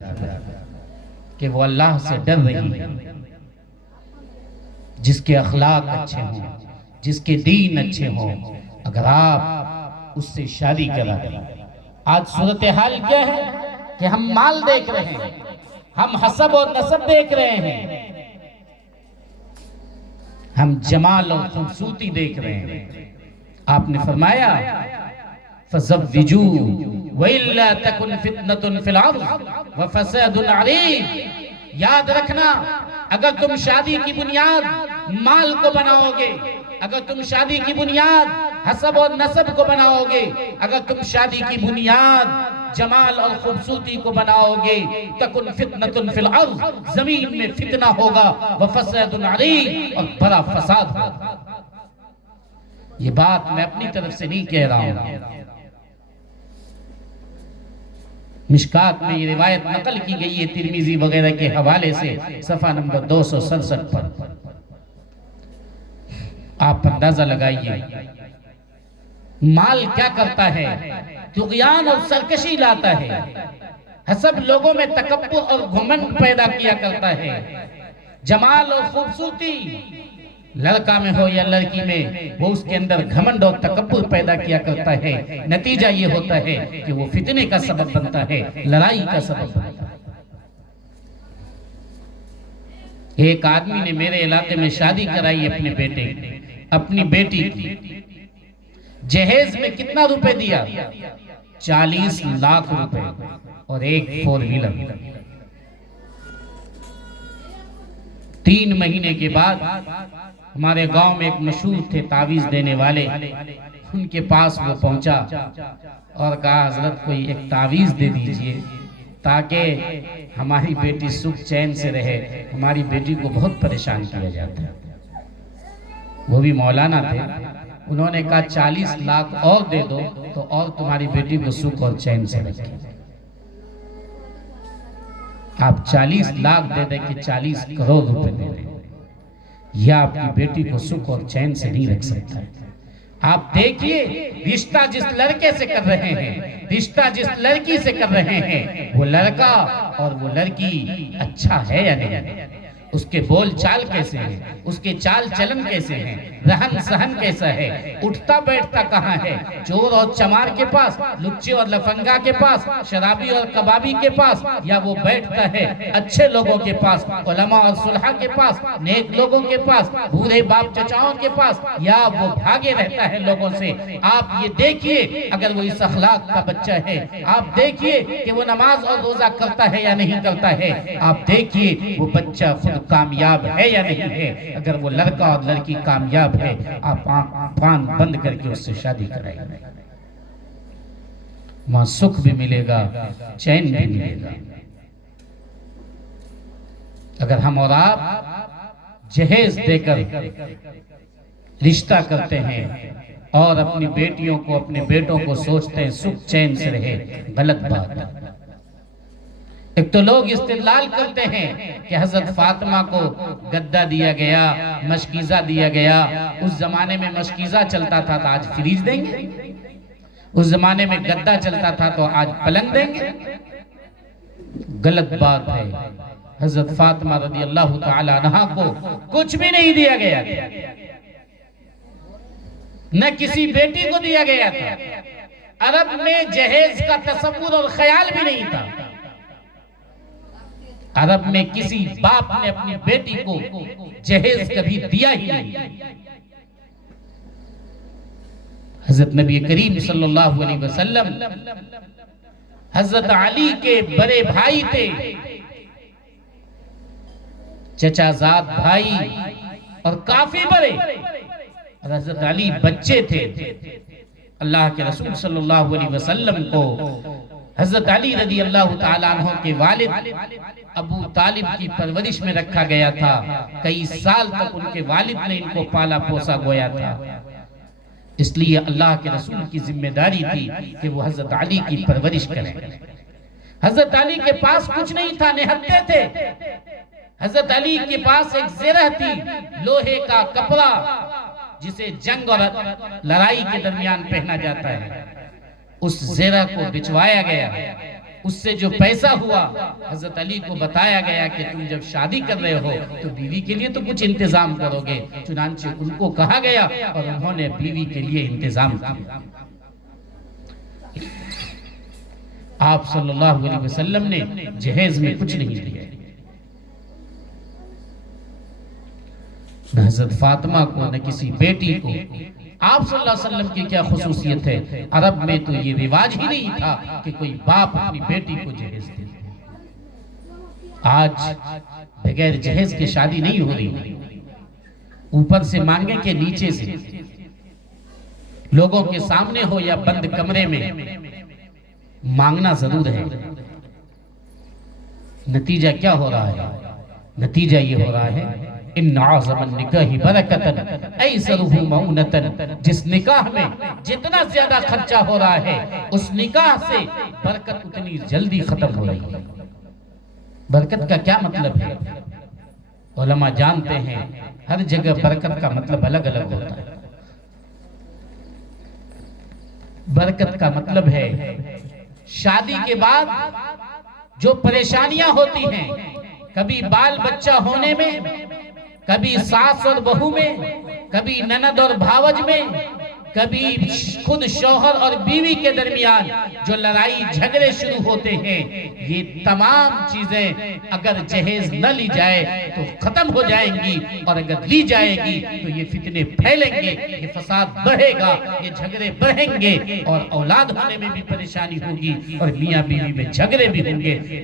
कि वो अल्लाह से डर रही है, जिसके अखलाक अच्छे हों, जिसके दीन अच्छे हों, अगर आप उससे शादी करा दें। आज सूरत हाल क्या है कि हम माल देख रहे हैं, हम हसब और नसब देख रहे हैं, हम जमाल और खूबसूरती देख रहे हैं। आपने फरमाया फज़व्विजू वइल्ला तकुन फितनतुन फिल अर्ज़ व फसादुन अरीज़। याद रखना, अगर तुम शादी की बुनियाद माल को बनाओगे, अगर तुम शादी की बुनियाद हसब और नसब को बनाओगे, अगर तुम शादी की बुनियाद जमाल और खूबसूरती को बनाओगे, तकुन फितनतुन फिल अर्ज़, जमीन में फितना होगा, व फसादुन अरीज़, और बड़ा फसाद होगा। ये बात मैं अपनी तरफ से नहीं कह रहा हूं, मिशकात में ये रिवायत नकल की गई है तिरमिजी वगैरह के हवाले से, सफा नंबर 267 पर। आप अंदाजा लगाइए माल क्या करता है, तुग़यान और सरकशी लाता है, हसब लोगों में तकब्बुर और घमंड पैदा किया करता है, जमाल और खूबसूरती लड़का में हो या लड़की में, वो उसके अंदर घमंड और तकब्बुर पैदा किया करता है। नतीजा ये होता है कि वो फितने का सबब बनता है, लड़ाई का सबब बनता है। एक आदमी ने मेरे इलाके में शादी कराई अपनी बेटी की। जहेज में कितना रुपए दिया? 40 लाख रुपए और एक 4 व्हीलर। 3 महीने के बाद हमारे गांव में एक मशहूर थे तावीज देने वाले, उनके पास वो पहुंचा और कहा हजरत कोई एक तावीज दे दीजिए ताकि हमारी बेटी सुख चैन से रहे, हमारी बेटी को बहुत परेशान किया जाता है। वो भी मौलाना थे। उन्होंने कहा 40 लाख और दे दो तो और तुम्हारी बेटी को सुख और चैन से रखें। आप 40 लाख दे दें कि 40 करोड़ रुपए दे दें, यह आपकी बेटी को सुख और चैन से नहीं रख सकता। आप देखिए रिश्ता जिस लड़के से कर रहे हैं, रिश्ता जिस लड़की से कर रहे हैं, वो लड़का और वो लड़की अच्छा है या नहीं, उसके बोल चाल कैसे हैं, उसके चाल चलन कैसे हैं, रहन सहन कैसा है, उठता बैठता कहाँ है, चोर और चमार के पास, लुच्चे और लफंगा के पास, शराबी और कबाबी के पास, या वो बैठता है अच्छे लोगों के पास, उलमा और सुलहा के पास, नेक लोगों के पास, बूढ़े बाप चचाओं के पास, या वो भागे रहता है लोगों से। आप ये देखिए अगर वो इस अखलाक का बच्चा है, आप देखिए कि वो नमाज और रोजा करता है या नहीं करता है, आप देखिए वो बच्चा खुद कामयाब है या नहीं है। अगर वो लड़का और लड़की कामयाब है, आप कान बंद करके उससे शादी कराइए, वहां सुख भी मिलेगा, चैन भी मिलेगा। अगर हम और आप जहेज देकर रिश्ता करते हैं और अपनी बेटियों को अपने बेटों को सोचते हैं सुख चैन से रहे, गलत बात है। एक तो लोग इस्तेदलाल करते हैं कि हजरत फातिमा को गद्दा दिया गया, मशकीजा दिया गया। उस जमाने में मशकीजा चलता था तो आज फ्रीज देंगे, उस जमाने में गद्दा चलता था तो आज पलंग देंगे। गलत बात है। हजरत फातिमा रज़ी अल्लाह तआला अन्हा को कुछ भी नहीं दिया गया, न किसी बेटी को दिया गया था। अरब में जहेज का तसव्वुर और ख्याल भी नहीं था। अरब में किसी बाप ने अपनी बेटी को जहेज कभी दिया ही नहीं। हजरत नबी करीम सल्लल्लाहु अलैहि वसल्लम हजरत अली के बड़े भाई थे, चचाजाद भाई और काफी बड़े। हजरत अली बच्चे थे। अल्लाह के रसूल सल्लल्लाहु अलैहि वसल्लम को हजरत अली रज़ी अल्लाह तआला अन्हु के वालिद अबू तालिब की परवरिश में रखा गया था। कई साल तक उनके वालिद ने इनको पाला पोसा गोया था। इसलिए अल्लाह के रसूल की जिम्मेदारी थी कि वो हजरत अली की परवरिश करें। हजरत अली के पास कुछ नहीं था, निहत्ते थे। हजरत अली के पास एक ज़रह थी, लोहे का कपड़ा जिसे जंग और लड़ाई के दरमियान पहना जाता है। उस ज़रह को बिछवाया गया उससे जो पैसा हुआ हजरत अली को बताया गया कि तुम जब शादी कर रहे हो तो बीवी के लिए तो कुछ इंतजाम करोगे। चुनांचे उनको कहा गया और उन्होंने बीवी के लिए इंतजाम किया। आप सल्लल्लाहु अलैहि वसल्लम ने जहेज में कुछ नहीं लिया। न हजरत फातिमा को, न किसी बेटी को। आप सल्लल्लाहु अलैहि वसल्लम की क्या खुसूसियत है, अरब में तो ये रिवाज ही नहीं था कि कोई बाप अपनी बेटी को जहेज दे। आज बगैर जहेज के शादी नहीं हो रही, ऊपर से मांगे के नीचे से, लोगों के सामने हो या बंद कमरे में, मांगना जरूर है। नतीजा क्या हो रहा है? नतीजा ये हो रहा है इन आज़मन निकाही बरकतन ऐसरुहु मऊनतन। जिस निकाह में जितना ज्यादा खर्चा हो रहा है उस निकाह से बरकत उतनी जल्दी खत्म हो रही है। बरकत का क्या मतलब है? उलमा जानते हैं हर जगह बरकत का मतलब अलग अलग होता है। बरकत का मतलब है शादी के बाद जो परेशानियां होती हैं, कभी बाल बच्चा होने में, कभी सास और बहू में, कभी ननद और भावज में, कभी खुद शौहर और बीवी के दरमियान जो लड़ाई झगड़े शुरू होते हैं, ये तमाम चीजें अगर जहेज न ली जाए तो खत्म हो जाएंगी, और अगर ली जाएगी तो ये फितने फैलेंगे, ये फसाद बढ़ेगा, ये झगड़े बढ़ेंगे और औलाद होने में भी परेशानी होगी और मियां बीवी में झगड़े भी होंगे।